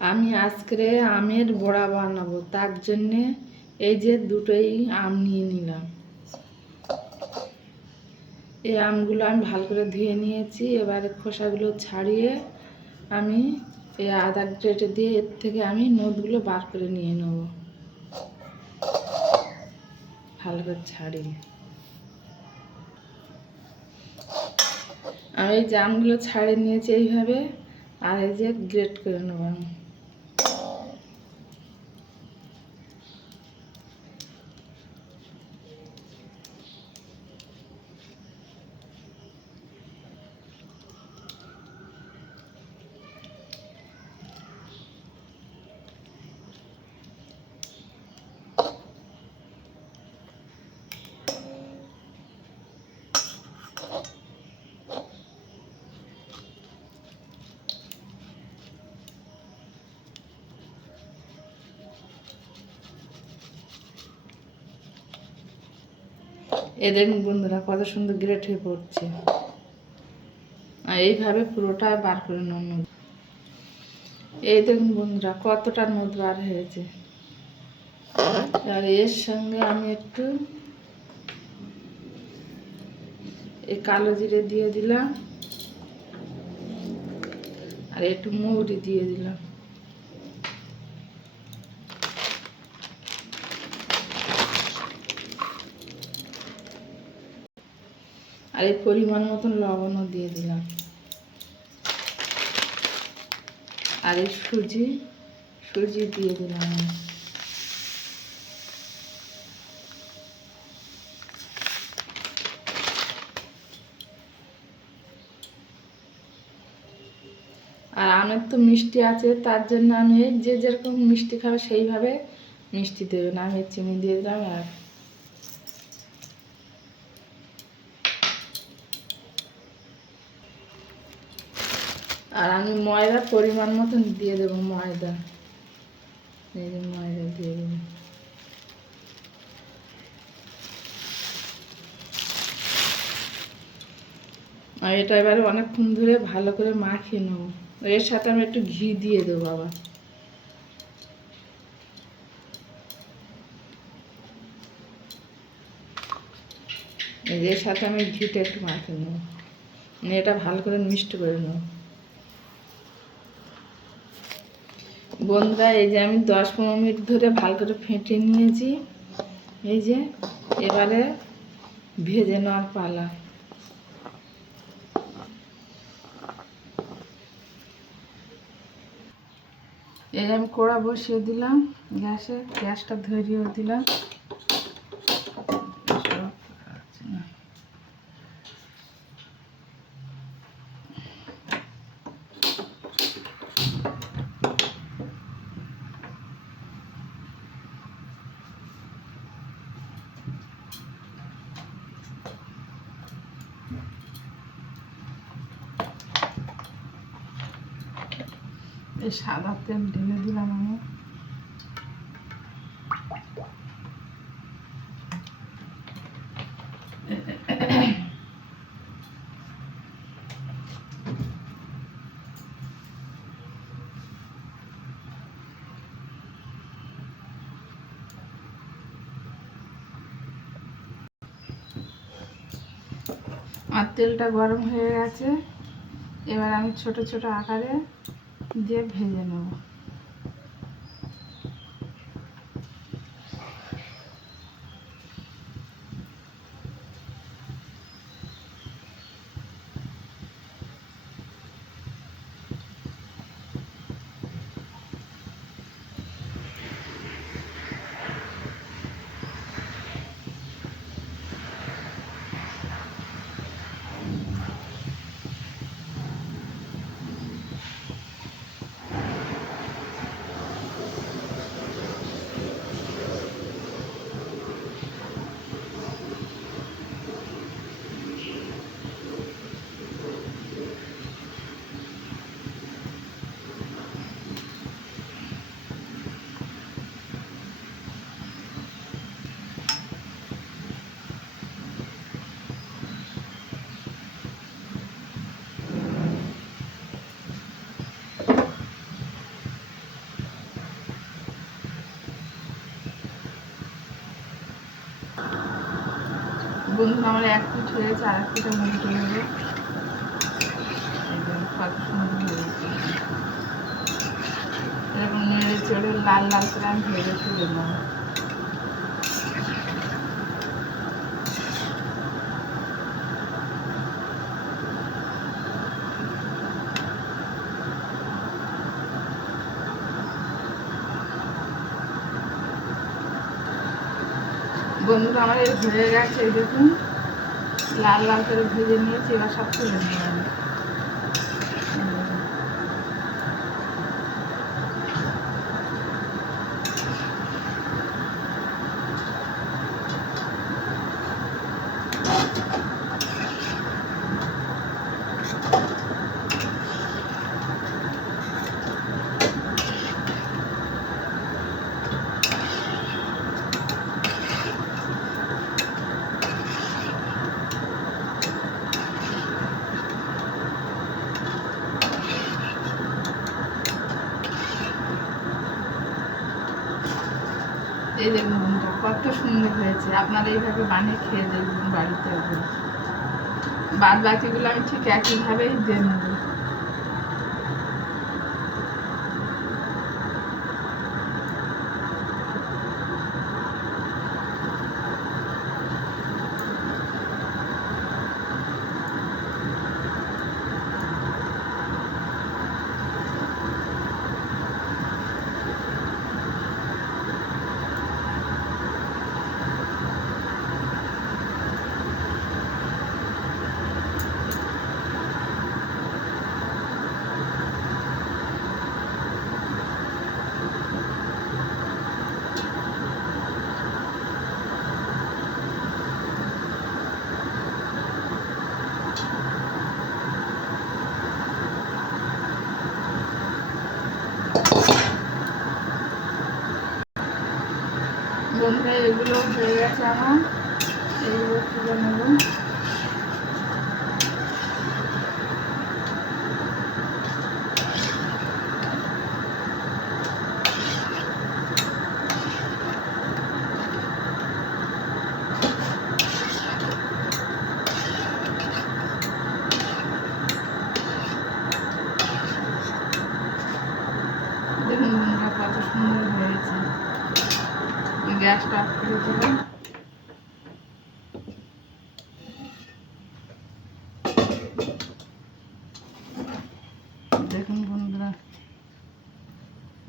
আমি আজকে আমের বড়া বানাবো, তার জন্যে এই যে দুটোই আম নিয়ে নিলাম। এই আমগুলো আমি ভালো করে ধুয়ে নিয়েছি, এবারে খোসাগুলো ছাড়িয়ে আমি এই আদা কেটে দিয়ে এর থেকে আমি নোটগুলো বার করে নিয়ে নেব। ভালো করে ছাড়িয়ে আমি এই জামগুলো ছাড়িয়ে নিয়েছি এইভাবে, আর এই যে গ্রেট করে নেব আমি। এ দেখুন বন্ধুরা, কত সুন্দর গ্রেট হয়ে পড়ছে। আর এইভাবে পুরোটা বার করে নেব এই দেখুন বন্ধুরা, কতটা নদ বার হয়েছে। আর এর সঙ্গে আমি একটু এই কালো জিরে দিয়ে দিলাম। আর একটু মৌরি দিয়ে দিলাম। আর এই পরিমাণ মতন লবণও দিয়ে দিলাম আর এই সুজি সুজি দিয়ে দিলাম। আর আমের তো মিষ্টি আছে, তার জন্য আমি যে যেরকম মিষ্টি খাবে সেইভাবে মিষ্টি দেবে না আমি চিনি দিয়ে দিলাম আর আর আমি ময়দা পরিমাণ মতন দিয়ে দেবো ময়দা। এই যে ময়দা দিয়ে দেবো। আর এটা এবারে অনেকক্ষণ ধরে ভালো করে মাখিয়ে নেব। এর সাথে আমি একটু ঘি দিয়ে দেবো যে এর সাথে আমি ঘিটা একটু মাখিয়ে নেব। এটা ভালো করে মিষ্টি করে নেব। বন্ধুরা, এই যে আমি দশ পনেরো মিনিট ধরে ভালো করে ফেটে নিয়েছি। এই যে, এবারে ভেজে নেওয়ার পালা। এই যে আমি কড়া বসিয়ে দিলাম, গ্যাসে, গ্যাসটা ধরিয়ে দিলাম। এই সাদা তেল ঢেলে দিলাম আমি। আর তেলটা গরম হয়ে গেছে। এবার আমি ছোট ছোট আকারে দিয়ে ভেজে নেব আমার এক পিঠ হয়েছে, আর এক পিঠে উল্টে নেবে। এই যে কত সুন্দর হয়েছে। লাল আমি বন্ধুরা, আমার হয়ে গেছে দেখুন। লাল লাল করে ভেজে নিয়েছি এবার সব তুলে নিয়ে এই দেখুন কত সুন্দর হয়েছে। আপনারা এইভাবে বানিয়ে খেয়ে দেখবেন বাড়িতে। বাদ বাকিগুলো আমি ঠিক একইভাবেই দিয়ে নেব বন্ধুরা এগুলো হয়ে গেছে আমার। এইগুলো তুলে নেব। দেখুন কত সুন্দর হয়েছে। গ্যাসটা দেখুন বন্ধুরা,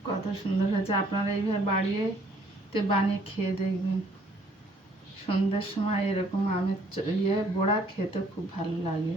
কত সুন্দর হয়েছে। আপনারা এইভাবে বাড়িয়ে তে বানিয়ে খেয়ে দেখবেন। সন্ধ্যের সময় এরকম আমের ইয়ে বড়া খেতে খুব ভালো লাগে।